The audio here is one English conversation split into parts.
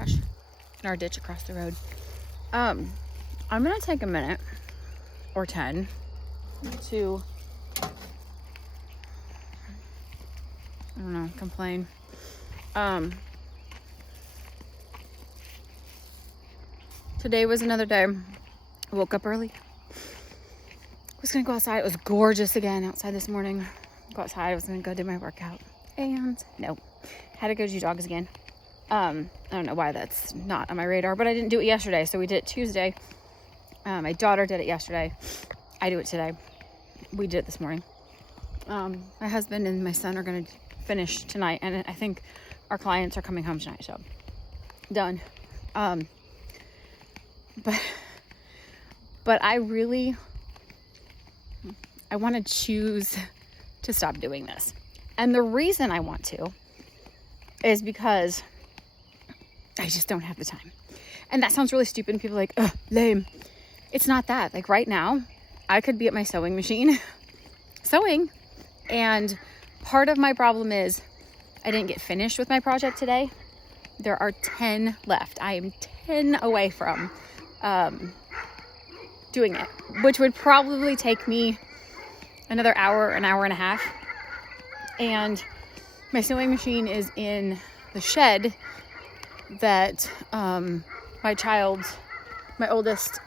trash in our ditch across the road. I'm gonna take a minute or 10 to, I don't know, complain. Today was another day. I woke up early. I was gonna go outside. It was gorgeous again outside this morning. Go outside. I was gonna go do my workout, and no, had to go do dogs again. I don't know why that's not on my radar, but I didn't do it yesterday, so we did it Tuesday. My daughter did it yesterday. I do it today. We did it this morning. My husband and my son are gonna finish tonight, and I think our clients are coming home tonight, so done. But I want to choose to stop doing this. And the reason I want to is because I just don't have the time. And that sounds really stupid. And people are like, ugh, lame. It's not that. Like right now, I could be at my sewing machine sewing. And part of my problem is I didn't get finished with my project today. There are 10 left. I am 10 away from doing it, which would probably take me another hour, an hour and a half. And my sewing machine is in the shed that my oldest,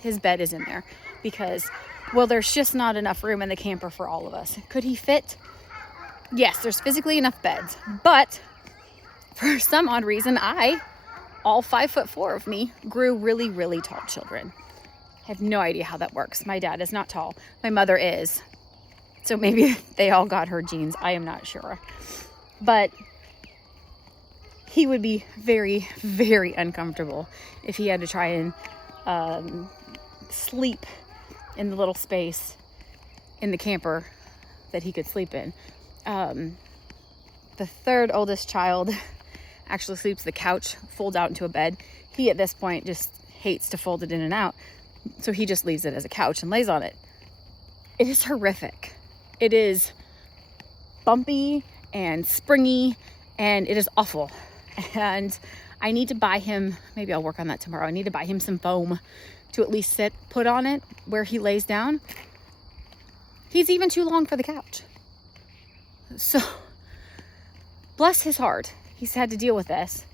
his bed is in there because, well, there's just not enough room in the camper for all of us. Could he fit? Yes, there's physically enough beds, but for some odd reason, all 5'4" of me grew really, really tall children. I have no idea how that works. My dad is not tall. My mother is. So maybe they all got her genes. I am not sure. But he would be very, very uncomfortable if he had to try and sleep in the little space in the camper that he could sleep in. The third oldest child actually sleeps the couch, folds out into a bed. He, at this point, just hates to fold it in and out. So he just leaves it as a couch and lays on it. It is horrific. It is bumpy and springy, and it is awful. And I need to buy him, maybe I'll work on that tomorrow. I need to buy him some foam to at least put on it where he lays down. He's even too long for the couch. So, bless his heart. He's had to deal with this.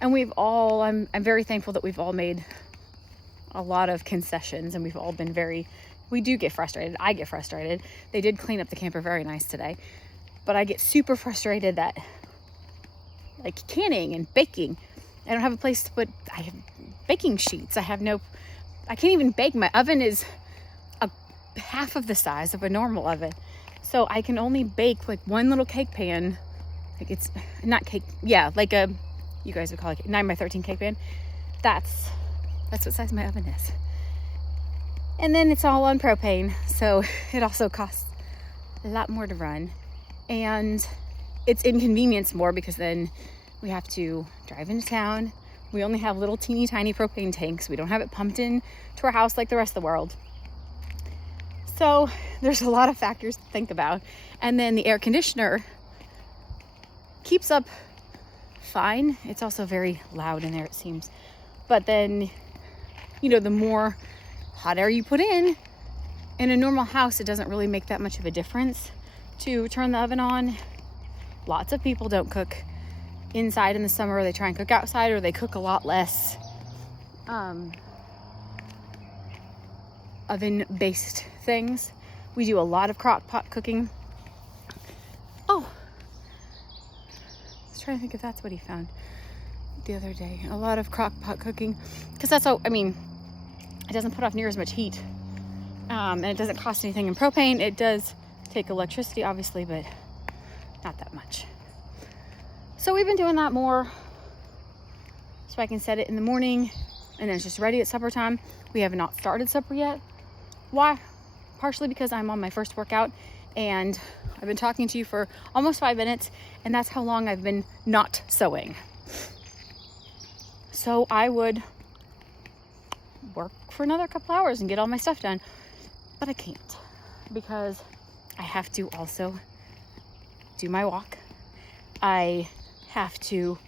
And I'm very thankful that we've all made a lot of concessions, and we've all been we do get frustrated. I get frustrated. They did clean up the camper very nice today, but I get super frustrated that, like, canning and baking, I don't have a place to put, I have baking sheets. I can't even bake. My oven is half of the size of a normal oven. So I can only bake like one little cake pan. Like it's not cake. Yeah. Like you guys would call it 9x13 cake pan. That's what size my oven is. And then it's all on propane. So it also costs a lot more to run. And it's inconvenienced more because then we have to drive into town. We only have little teeny tiny propane tanks. We don't have it pumped in to our house like the rest of the world. So there's a lot of factors to think about. And then the air conditioner keeps up fine. It's also very loud in there, it seems. But then, the more hot air you put in a normal house, it doesn't really make that much of a difference to turn the oven on. Lots of people don't cook inside in the summer. They try and cook outside, or they cook a lot less oven-based things. We do a lot of crock pot cooking. Oh, I was trying to think if that's what he found the other day. A lot of crock pot cooking, because that's how, it doesn't put off near as much heat, and it doesn't cost anything in propane. It does take electricity, obviously, but not that much. So we've been doing that more, so I can set it in the morning, and then it's just ready at supper time. We have not started supper yet. Why? Partially because I'm on my first workout, and I've been talking to you for almost 5 minutes, and that's how long I've been not sewing. So I would work for another couple hours and get all my stuff done, but I can't because I have to also do my walk. I have to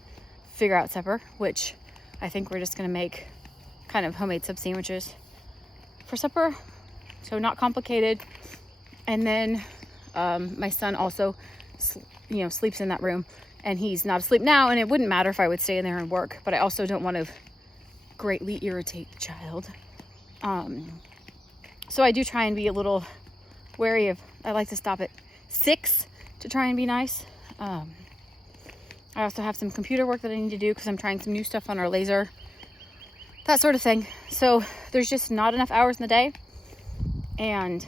figure out supper, which I think we're just gonna make kind of homemade sub sandwiches for supper, so not complicated. And then my son also sleeps in that room, and he's not asleep now, and it wouldn't matter if I would stay in there and work, but I also don't want to greatly irritate the child. So I do try and be a little wary of, I like to stop at 6 to try and be nice. I also have some computer work that I need to do because I'm trying some new stuff on our laser, that sort of thing. So there's just not enough hours in the day, and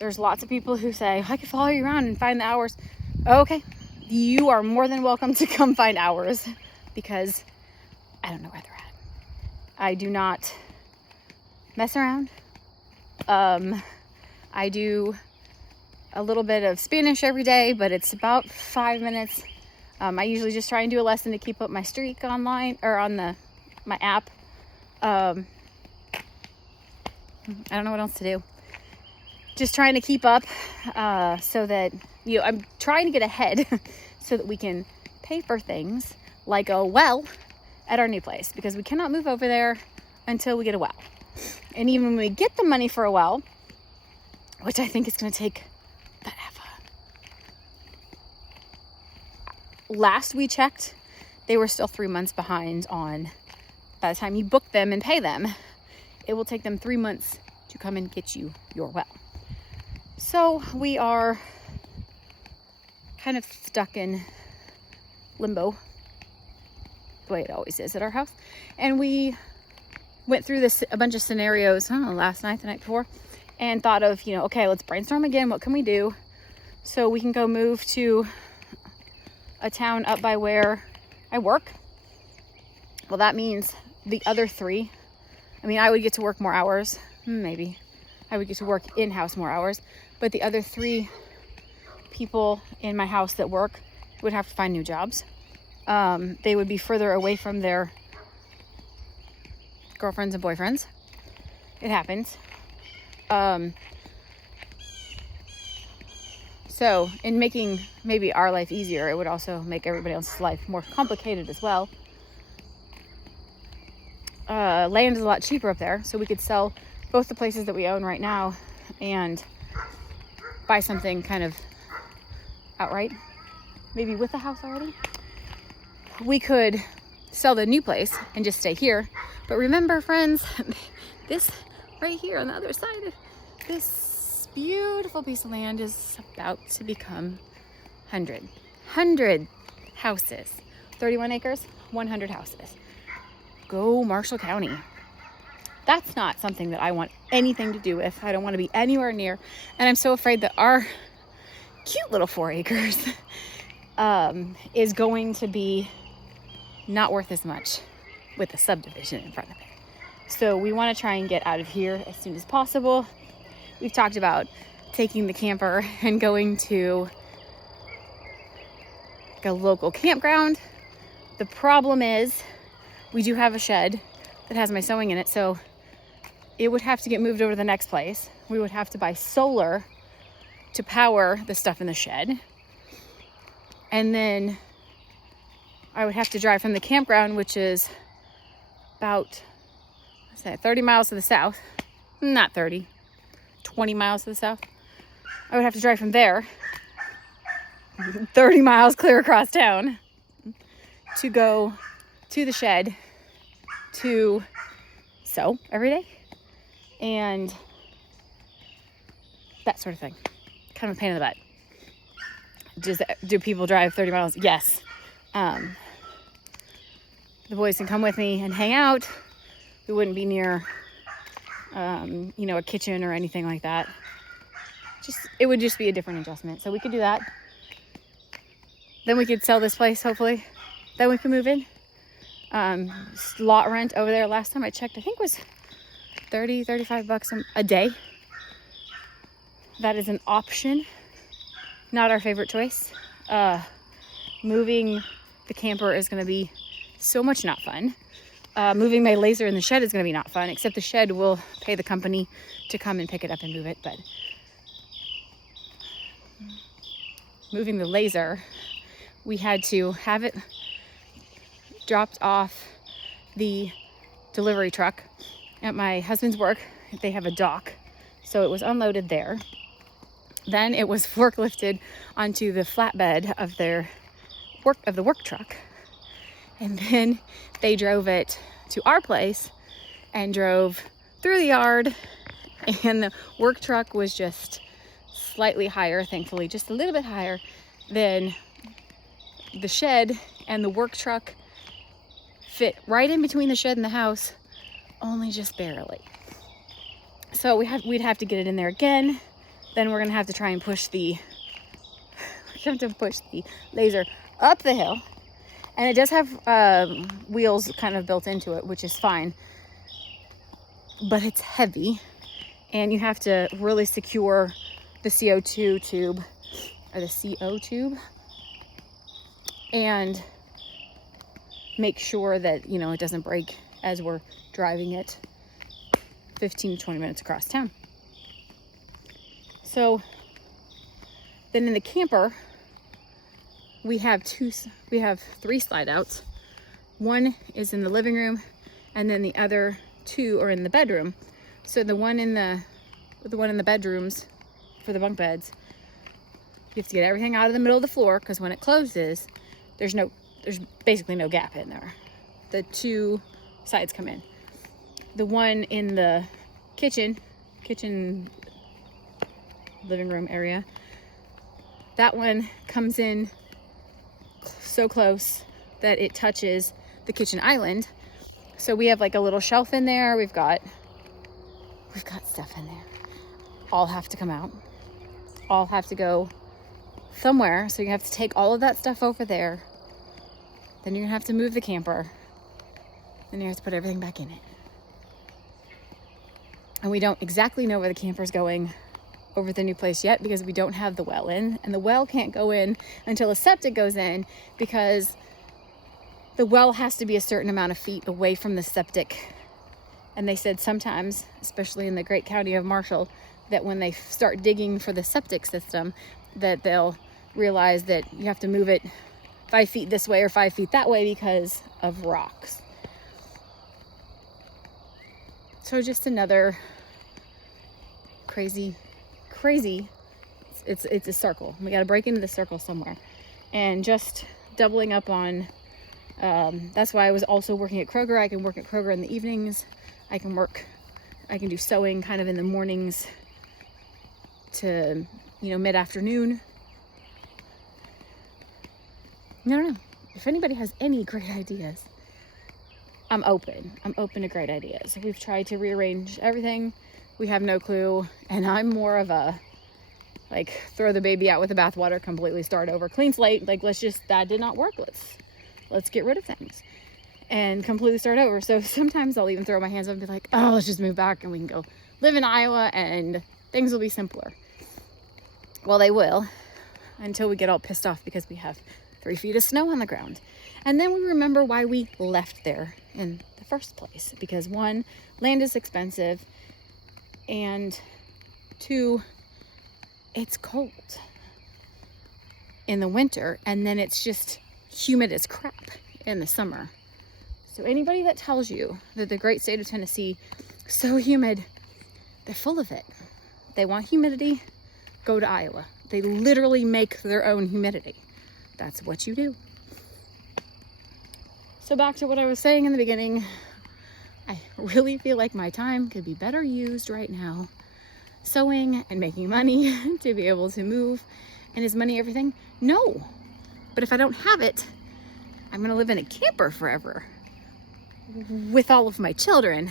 there's lots of people who say, I can follow you around and find the hours. Okay, you are more than welcome to come find hours, because I don't know where they're at. I do not mess around. I do a little bit of Spanish every day, but it's about 5 minutes. I usually just try and do a lesson to keep up my streak online, or on my app. I don't know what else to do. Just trying to keep up, so that, I'm trying to get ahead so that we can pay for things like a well at our new place, because we cannot move over there until we get a well. And even when we get the money for a well, which I think is going to take forever. Last we checked, they were still 3 months behind on, by the time you book them and pay them, it will take them 3 months to come and get you your well. So we are kind of stuck in limbo, the way it always is at our house. And we went through a bunch of scenarios, last night, the night before, and thought of, okay, let's brainstorm again. What can we do so we can go move to a town up by where I work? Well, that means the other 3, I would get to work more hours, maybe. I would get to work in-house more hours, but the other 3 people in my house that work would have to find new jobs. They would be further away from their girlfriends and boyfriends. It happens. So in making maybe our life easier, it would also make everybody else's life more complicated as well. Land is a lot cheaper up there, so we could sell both the places that we own right now and buy something kind of outright, maybe with a house already. We could sell the new place and just stay here. But remember, friends, this right here on the other side, this beautiful piece of land is about to become 100 houses. 31 acres, 100 houses. Go Marshall County. That's not something that I want anything to do with. I don't want to be anywhere near. And I'm so afraid that our cute little 4 acres is going to be not worth as much with the subdivision in front of it. So we want to try and get out of here as soon as possible. We've talked about taking the camper and going to a local campground. The problem is we do have a shed that has my sewing in it, so it would have to get moved over to the next place. We would have to buy solar to power the stuff in the shed. And then I would have to drive from the campground, which is about 30 miles to the south. Not 30, 20 miles to the south. I would have to drive from there 30 miles clear across town to go to the shed to sew every day and that sort of thing. Kind of a pain in the butt. Do people drive 30 miles? Yes. The boys can come with me and hang out. We wouldn't be near, a kitchen or anything like that. It would just be a different adjustment. So we could do that. Then we could sell this place, hopefully. Then we can move in. Lot rent over there, last time I checked, I think was $35 a day. That is an option. Not our favorite choice. Moving the camper is going to be so much not fun. Moving my laser in the shed is going to be not fun, except the shed will pay the company to come and pick it up and move it. But moving the laser, we had to have it dropped off the delivery truck at my husband's work. They have a dock, so it was unloaded there. Then it was forklifted onto the flatbed of the work truck, and then they drove it to our place and drove through the yard, and the work truck was just slightly higher, thankfully just a little bit higher than the shed, and the work truck fit right in between the shed and the house, only just barely. So we'd have to get it in there again. Then we're gonna have to try and push the laser up the hill. And it does have wheels kind of built into it, which is fine, but it's heavy, and you have to really secure the CO2 tube, or the CO tube, and make sure that, you know, it doesn't break as we're driving it 15 to 20 minutes across town. So then in the camper, we have 3 slide outs. One is in the living room, and then the other 2 are in the bedroom. So the one in the bedrooms for the bunk beds, you have to get everything out of the middle of the floor, because when it closes, there's basically no gap in there. The 2 sides come in. The one in the kitchen living room area, that one comes in so close that it touches the kitchen island. So we have like a little shelf in there. We've got stuff in there. All have to come out. All have to go somewhere. So you have to take all of that stuff over there. Then you're gonna have to move the camper. Then you have to put everything back in it. And we don't exactly know where the camper's going over the new place yet, because we don't have the well in, and the well can't go in until the septic goes in, because the well has to be a certain amount of feet away from the septic. And they said sometimes, especially in the great county of Marshall, that when they start digging for the septic system, that they'll realize that you have to move it 5 feet this way or 5 feet that way because of rocks. So just another crazy, it's a circle. We got to break into the circle somewhere. And just doubling up on, that's why I was also working at Kroger. I can work at Kroger in the evenings. I can do sewing kind of in the mornings to, mid-afternoon. I don't know. If anybody has any great ideas, I'm open to great ideas. We've tried to rearrange everything. We have no clue. And I'm more of a, throw the baby out with the bathwater, completely start over, clean slate. That did not work. Let's get rid of things and completely start over. So sometimes I'll even throw my hands up and be like, oh, let's just move back and we can go live in Iowa and things will be simpler. Well, they will, until we get all pissed off because we have 3 feet of snow on the ground. And then we remember why we left there in the first place. Because 1, land is expensive, and 2, it's cold in the winter, and then it's just humid as crap in the summer. So anybody that tells you that the great state of Tennessee is so humid, they're full of it. They want humidity, go to Iowa. They literally make their own humidity. That's what you do. So back to what I was saying in the beginning, I really feel like my time could be better used right now sewing and making money to be able to move. And is money everything? No. But if I don't have it, I'm gonna live in a camper forever with all of my children.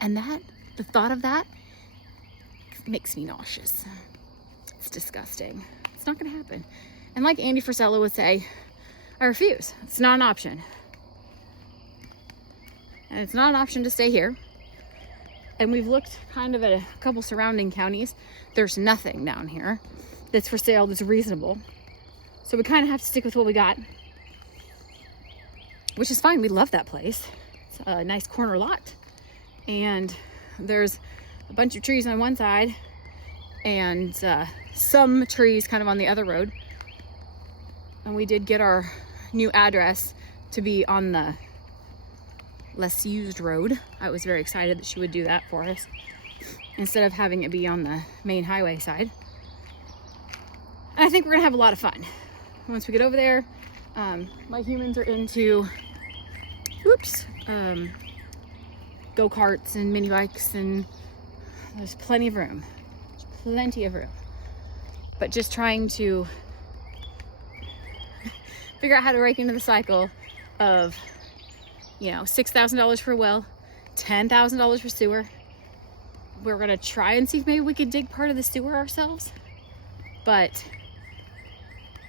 And the thought of that makes me nauseous. It's disgusting. It's not gonna happen. And like Andy Frisella would say, I refuse. It's not an option. And it's not an option to stay here. And we've looked kind of at a couple surrounding counties. There's nothing down here that's for sale that's reasonable. So we kind of have to stick with what we got, which is fine. We love that place. It's a nice corner lot. And there's a bunch of trees on one side and some trees kind of on the other road. And we did get our new address to be on the less used road. I was very excited that she would do that for us instead of having it be on the main highway side. And I think we're gonna have a lot of fun once we get over there. My humans are into go-karts and mini bikes, and there's plenty of room. But just trying to figure out how to break into the cycle of, $6,000 for a well, $10,000 for sewer. We're gonna try and see if maybe we could dig part of the sewer ourselves, but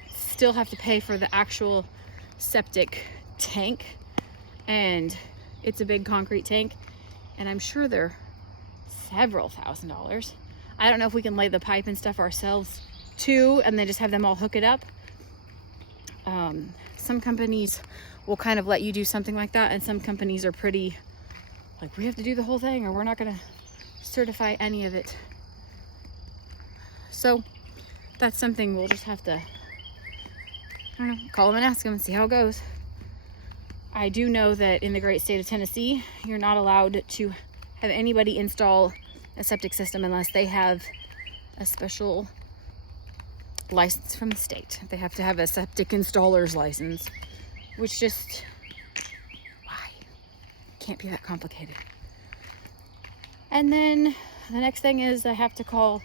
still have to pay for the actual septic tank, and it's a big concrete tank, and I'm sure they're several $1,000s. I don't know if we can lay the pipe and stuff ourselves too and then just have them all hook it up. Some companies will kind of let you do something like that, and some companies are pretty like, we have to do the whole thing or we're not gonna certify any of it. So that's something we'll just have to, call them and ask them and see how it goes. I do know that in the great state of Tennessee, you're not allowed to have anybody install a septic system unless they have a special license from the state. They have to have a septic installer's license, which just, why? Can't be that complicated. And then the next thing is I have to call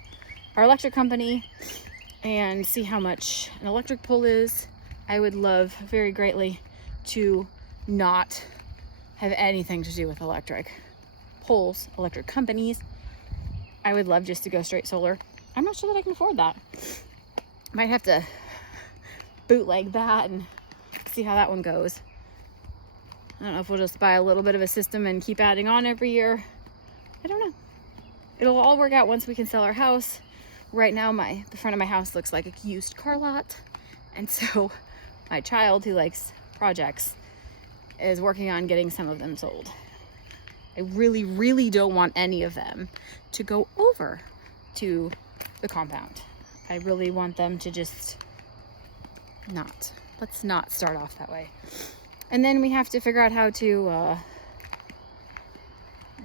our electric company and see how much an electric pole is. I would love very greatly to not have anything to do with electric poles, electric companies. I would love just to go straight solar. I'm not sure that I can afford that. Might have to bootleg that and see how that one goes. I don't know if we'll just buy a little bit of a system and keep adding on every year. I don't know. It'll all work out once we can sell our house. Right now, the front of my house looks like a used car lot. And so my child, who likes projects, is working on getting some of them sold. I really, really don't want any of them to go over to the compound. I really want them to just not. Let's not start off that way. And then we have to figure out how to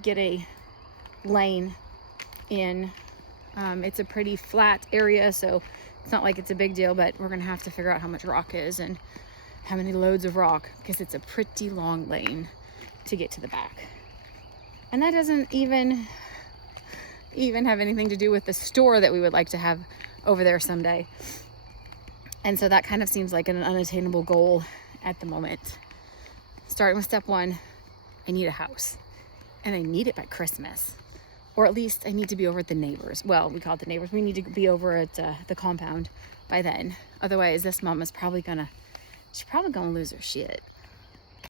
get a lane in. It's a pretty flat area, so it's not like it's a big deal, but we're gonna have to figure out how much rock is and how many loads of rock, because it's a pretty long lane to get to the back. And that doesn't even have anything to do with the store that we would like to have over there someday. And so that kind of seems like an unattainable goal at the moment. Starting with step one, I need a house, and I need it by Christmas, or at least I need to be over at the neighbors. Well, we call it the neighbors. We need to be over at the compound by then. Otherwise, this mom is probably gonna lose her shit.